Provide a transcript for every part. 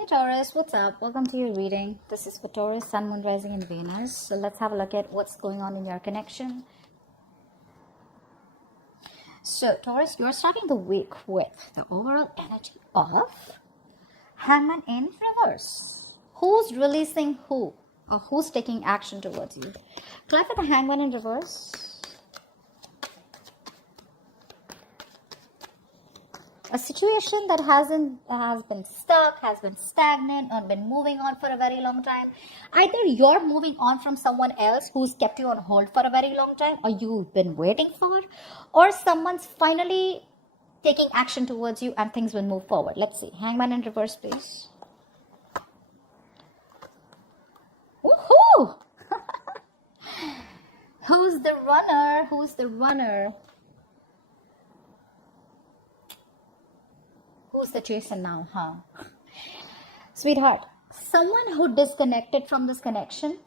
Hey Taurus, what's up? Welcome to your reading. This is for Taurus, Sun, Moon, Rising, and Venus. So let's have a look at what's going on in your connection. So Taurus, you're starting the week with the overall energy of Hangman in reverse. Who's releasing who? Or who's taking action towards you? Clarify the Hangman in reverse. A situation that has been stuck, has been stagnant, or been moving on for a very long time. Either you're moving on from someone else who's kept you on hold for a very long time, or you've been waiting for, or someone's finally taking action towards you and things will move forward. Let's see. Hangman in reverse, please. Woohoo! Who's the runner? Who's the runner? Who's the chaser now, huh? Sweetheart, someone who disconnected from this connection,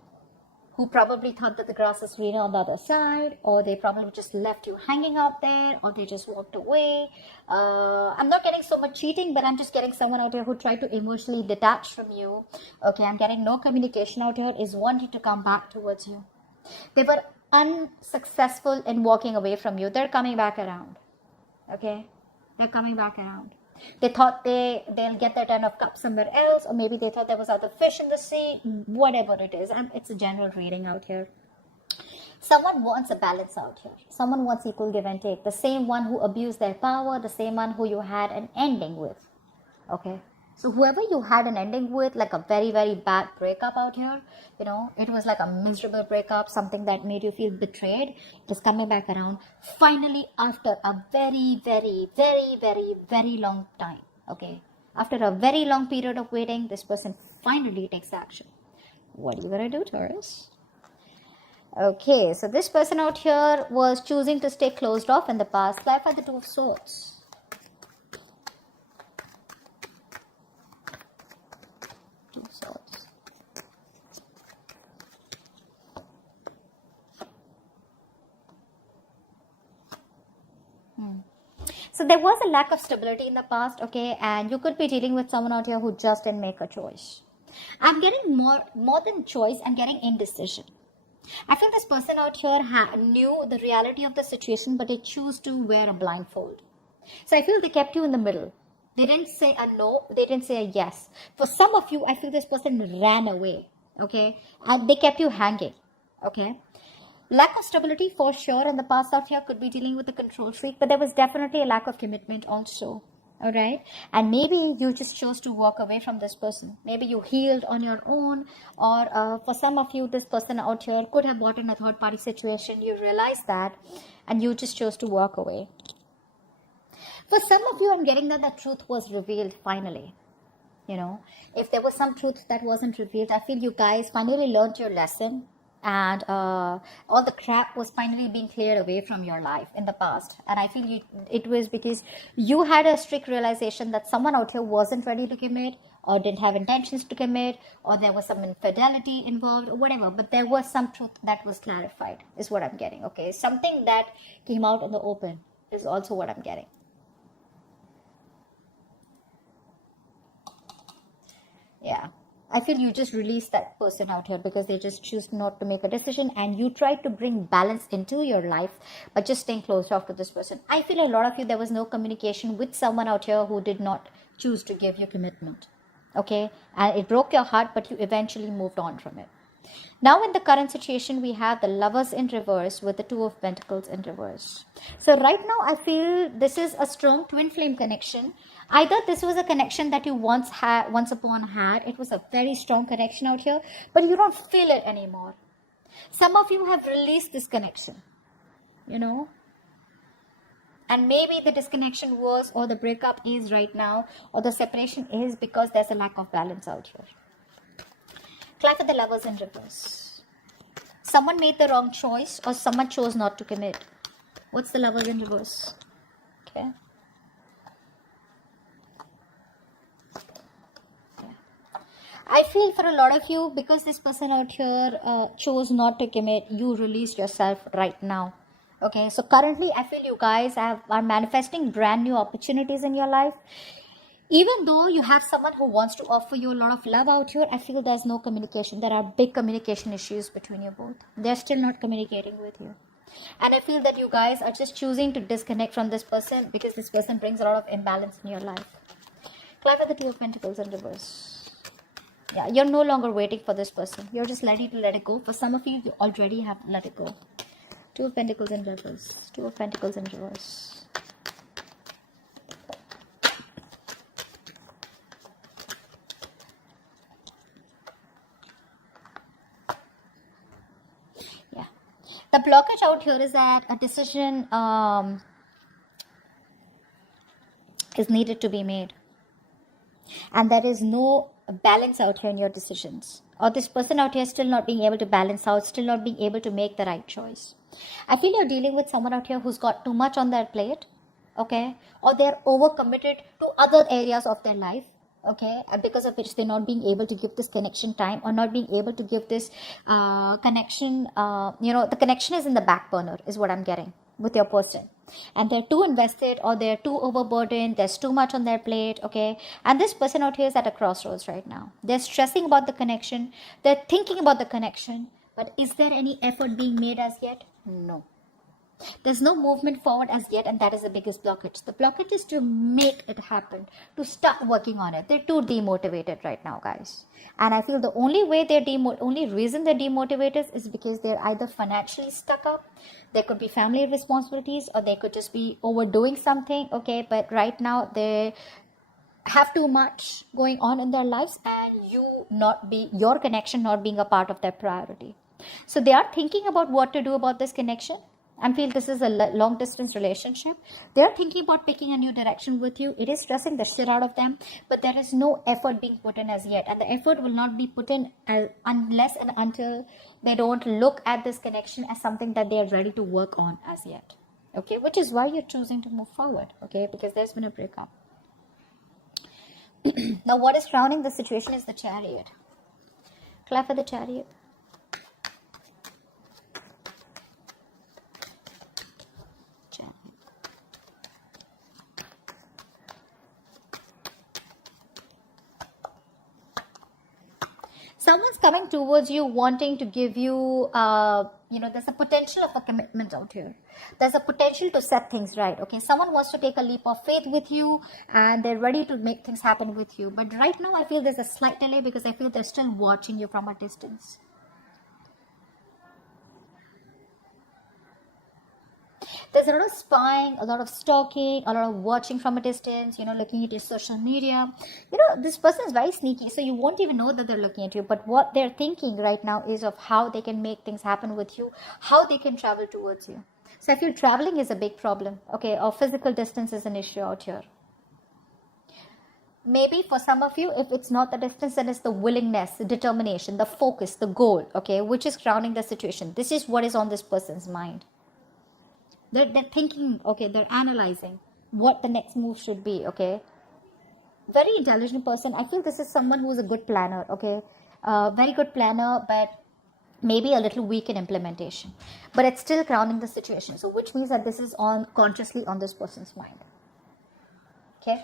who probably thought that the grass is greener on the other side, or they probably just left you hanging out there, or they just walked away. I'm not getting so much cheating, but I'm just getting someone out here who tried to emotionally detach from you. Okay, I'm getting no communication out here, is wanting to come back towards you. They were unsuccessful in walking away from you. They're coming back around. Okay, they're coming back around. They thought they'll get their 10 of cups somewhere else, or maybe they thought there was other fish in the sea, whatever it is. It's a general reading out here. Someone wants a balance out here. Someone wants equal give and take. The same one who abused their power, the same one who you had an ending with. Okay. So whoever you had an ending with, like a very, very bad breakup out here, you know, it was like a miserable breakup, something that made you feel betrayed, is coming back around finally after a very, very, very, very, very long time. Okay. After a very long period of waiting, this person finally takes action. What are you going to do, Taurus? Okay. So this person out here was choosing to stay closed off in the past. Clarify the Two of Swords. So there was a lack of stability in the past, okay, and you could be dealing with someone out here who just didn't make a choice. I'm getting more than choice, I'm getting indecision. I feel this person out here knew the reality of the situation, but they chose to wear a blindfold. So I feel they kept you in the middle. They didn't say a no, they didn't say a yes. For some of you, I feel this person ran away, okay, and they kept you hanging, okay. Lack of stability for sure on the past out here, could be dealing with a control freak, but there was definitely a lack of commitment also. All right. And maybe you just chose to walk away from this person. Maybe you healed on your own, or for some of you, this person out here could have bought in a third party situation. You realized that and you just chose to walk away. For some of you, I'm getting that the truth was revealed finally. You know, if there was some truth that wasn't revealed, I feel you guys finally learned your lesson. And all the crap was finally being cleared away from your life in the past. And I feel it was because you had a strict realization that someone out here wasn't ready to commit, or didn't have intentions to commit, or there was some infidelity involved, or whatever. But there was some truth that was clarified, is what I'm getting. Okay, something that came out in the open is also what I'm getting. Yeah. I feel you just release that person out here because they just choose not to make a decision, and you try to bring balance into your life by just staying closed off to this person. I feel a lot of you, there was no communication with someone out here who did not choose to give you commitment. Okay. And it broke your heart, but you eventually moved on from it. Now in the current situation, we have the Lovers in reverse with the Two of Pentacles in reverse. So right now, I feel this is a strong twin flame connection. Either this was a connection that you once upon had. It was a very strong connection out here, but you don't feel it anymore. Some of you have released this connection, you know. And maybe the disconnection was, or the breakup is right now, or the separation is because there's a lack of balance out here. Clap for the Lovers in reverse. Someone made the wrong choice, or someone chose not to commit. What's the Lovers in reverse? Okay. I feel for a lot of you, because this person out here chose not to commit, you release yourself right now. Okay, so currently I feel you guys are manifesting brand new opportunities in your life. Even though you have someone who wants to offer you a lot of love out here, I feel there's no communication. There are big communication issues between you both. They're still not communicating with you. And I feel that you guys are just choosing to disconnect from this person because this person brings a lot of imbalance in your life. Clarify the Two of Pentacles in reverse. Yeah, you're no longer waiting for this person. You're just ready to let it go. For some of you, you already have let it go. Two of Pentacles in reverse. Two of Pentacles in reverse. Yeah. The blockage out here is that a decision is needed to be made. And there is no balance out here in your decisions. Or this person out here still not being able to balance out, still not being able to make the right choice. I feel you're dealing with someone out here who's got too much on their plate, okay? Or they're overcommitted to other areas of their life, okay? And because of which they're not being able to give this connection time, or not being able to give this connection, the connection is in the back burner is what I'm getting with your person. And they're too invested, or they're too overburdened, there's too much on their plate, okay? And this person out here is at a crossroads right now. They're stressing about the connection, they're thinking about the connection, but is there any effort being made as yet? No. There's no movement forward as yet, and that is the biggest blockage. The blockage is to make it happen, to start working on it. They're too demotivated right now, guys. And I feel the only way only reason they're demotivated is because they're either financially stuck up, there could be family responsibilities, or they could just be overdoing something, okay? But right now they have too much going on in their lives, and your connection not being a part of their priority. So they are thinking about what to do about this connection. I feel this is a long distance relationship. They're thinking about picking a new direction with you. It is stressing the shit out of them, but there is no effort being put in as yet. And the effort will not be put in unless and until they don't look at this connection as something that they are ready to work on as yet. Okay, which is why you're choosing to move forward. Okay, because there's been a breakup. Now what is crowning the situation is the Chariot. Clap for the Chariot. Someone's coming towards you wanting to give you, there's a potential of a commitment out here. There's a potential to set things right, okay? Someone wants to take a leap of faith with you, and they're ready to make things happen with you. But right now, I feel there's a slight delay because I feel they're still watching you from a distance. There's a lot of spying, a lot of stalking, a lot of watching from a distance, looking at your social media. This person is very sneaky, so you won't even know that they're looking at you. But what they're thinking right now is of how they can make things happen with you, how they can travel towards you. So I feel traveling is a big problem, okay, or physical distance is an issue out here. Maybe for some of you, if it's not the distance, then it's the willingness, the determination, the focus, the goal, okay, which is crowning the situation. This is what is on this person's mind. They're thinking, okay, they're analyzing what the next move should be, okay. Very intelligent person. I feel this is someone who is a good planner, okay. Very good planner, but maybe a little weak in implementation. But it's still crowning the situation. So which means that this is consciously on this person's mind. Okay.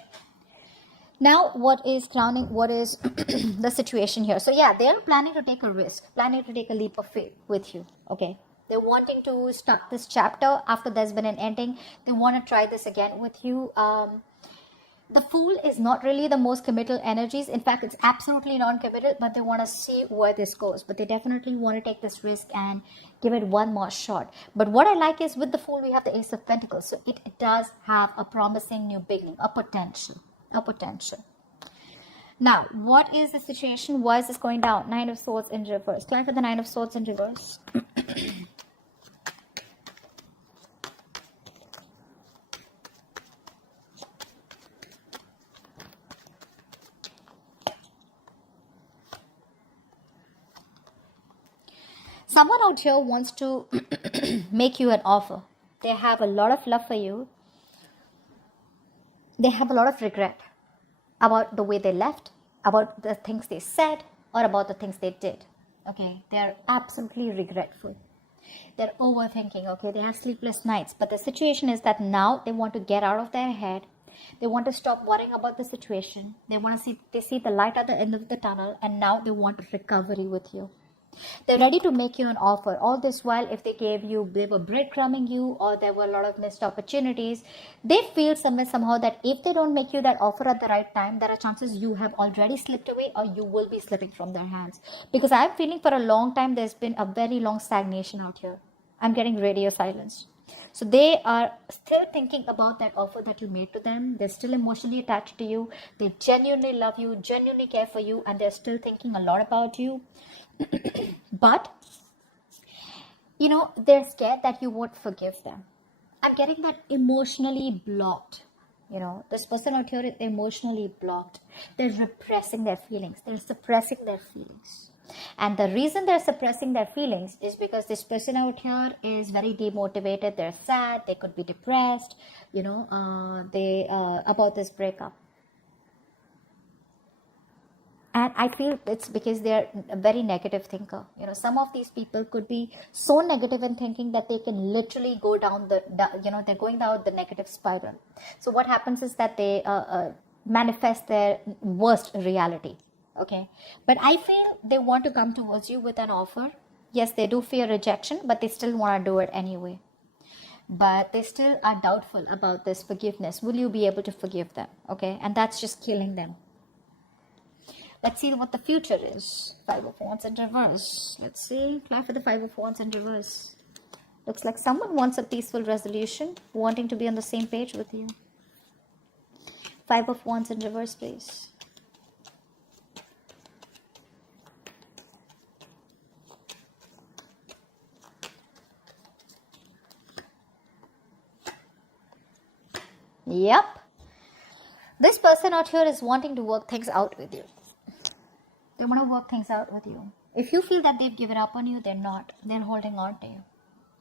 Now, what is crowning, what is the situation here? So yeah, they're planning to take a risk, planning to take a leap of faith with you, okay. They're wanting to start this chapter after there's been an ending. They want to try this again with you. The Fool is not really the most committal energies. In fact, it's absolutely non-committal, but they want to see where this goes. But they definitely want to take this risk and give it one more shot. But what I like is with the Fool, we have the Ace of Pentacles. So it does have a promising new beginning, a potential. Now, what is the situation? Why is this going down? Nine of Swords in reverse. Click for the Nine of Swords in reverse. Someone out here wants to make you an offer. They have a lot of love for you. They have a lot of regret about the way they left, about the things they said, or about the things they did. Okay, they're absolutely regretful. They're overthinking, okay, they have sleepless nights. But the situation is that now they want to get out of their head. They want to stop worrying about the situation. They see the light at the end of the tunnel, and now they want recovery with you. They're ready to make you an offer. All this while, if they were breadcrumbing you, or there were a lot of missed opportunities, they feel somehow that if they don't make you that offer at the right time, there are chances you have already slipped away, or you will be slipping from their hands. Because I'm feeling for a long time, there's been a very long stagnation out here. I'm getting radio silence. So they are still thinking about that offer that you made to them. They're still emotionally attached to you. They genuinely love you, genuinely care for you, and they're still thinking a lot about you. But, they're scared that you won't forgive them. I'm getting that emotionally blocked. This person out here is emotionally blocked. They're repressing their feelings. They're suppressing their feelings. And the reason they're suppressing their feelings is because this person out here is very demotivated. They're sad. They could be depressed, about this breakup. And I feel it's because they're a very negative thinker. Some of these people could be so negative in thinking that they can literally go down they're going down the negative spiral. So what happens is that they manifest their worst reality. Okay. But I feel they want to come towards you with an offer. Yes, they do fear rejection, but they still want to do it anyway. But they still are doubtful about this forgiveness. Will you be able to forgive them? Okay. And that's just killing them. Let's see what the future is. 5 of Wands in reverse. Let's see. Apply for the 5 of Wands in reverse. Looks like someone wants a peaceful resolution, wanting to be on the same page with you. 5 of Wands in reverse, please. Yep. This person out here is wanting to work things out with you. They want to work things out with you. If you feel that they've given up on you, they're not. They're holding on to you.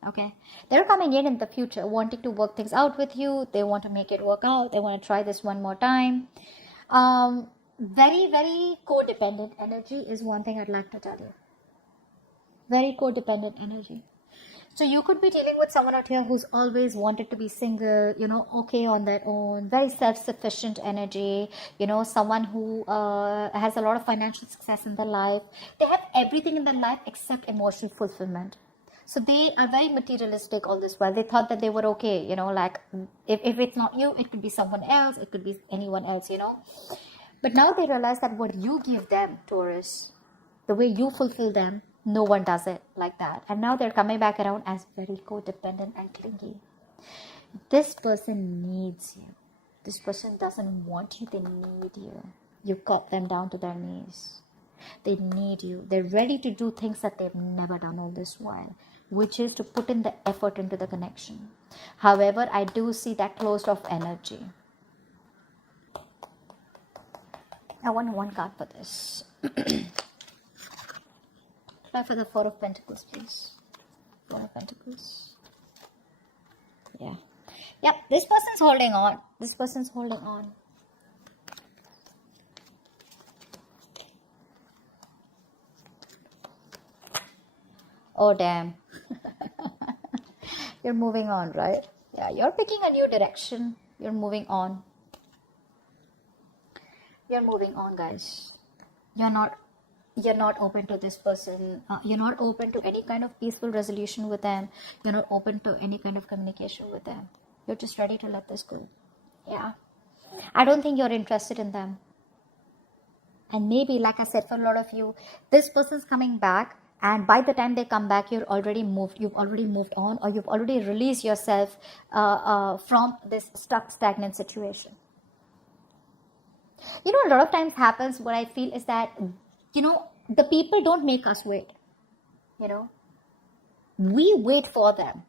Okay? They're coming in the future, wanting to work things out with you. They want to make it work out. They want to try this one more time. Very, very codependent energy is one thing I'd like to tell you. Very codependent energy. So you could be dealing with someone out here who's always wanted to be single, okay on their own, very self-sufficient energy, someone who has a lot of financial success in their life. They have everything in their life except emotional fulfillment. So they are very materialistic all this while. They thought that they were okay, like if it's not you, it could be someone else, it could be anyone else, But now they realize that what you give them, Taurus, the way you fulfill them, no one does it like that. And now they're coming back around as very codependent and clingy. This person needs you. This person doesn't want you, they need you. You got them down to their knees. They need you. They're ready to do things that they've never done all this while, which is to put in the effort into the connection. However, I do see that closed off energy. I want one card for this. Try for the 4 of Pentacles, please. 4 of Pentacles. Yeah. Yep, this person's holding on. This person's holding on. Oh, damn. You're moving on, right? Yeah, you're picking a new direction. You're moving on. You're moving on, guys. You're not open to this person. You're not open to any kind of peaceful resolution with them. You're not open to any kind of communication with them. You're just ready to let this go. Yeah. I don't think you're interested in them. And maybe, like I said, for a lot of you, this person's coming back, and by the time they come back, you've already moved on, or you've already released yourself from this stuck, stagnant situation. A lot of times happens, what I feel is that, the people don't make us wait. We wait for them.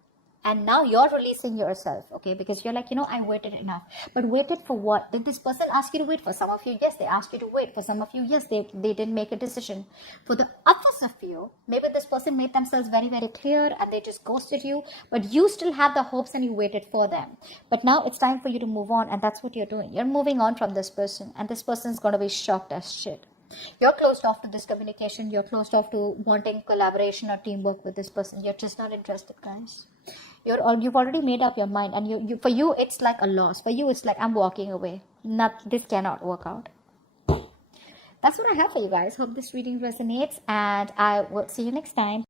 And now you're releasing yourself, okay? Because you're like, I waited enough. But waited for what? Did this person ask you to wait? For some of you, yes, they asked you to wait. For some of you, yes, they didn't make a decision. For the others of you, maybe this person made themselves very, very clear and they just ghosted you. But you still have the hopes and you waited for them. But now it's time for you to move on, and that's what you're doing. You're moving on from this person, and this person's going to be shocked as shit. You're closed off to this communication. You're closed off to wanting collaboration or teamwork with this person. You're just not interested, guys. you've already made up your mind, and for you it's like a loss. For you it's like, I'm walking away. This cannot work out. That's what I have for you guys. Hope this reading resonates, and I will see you next time.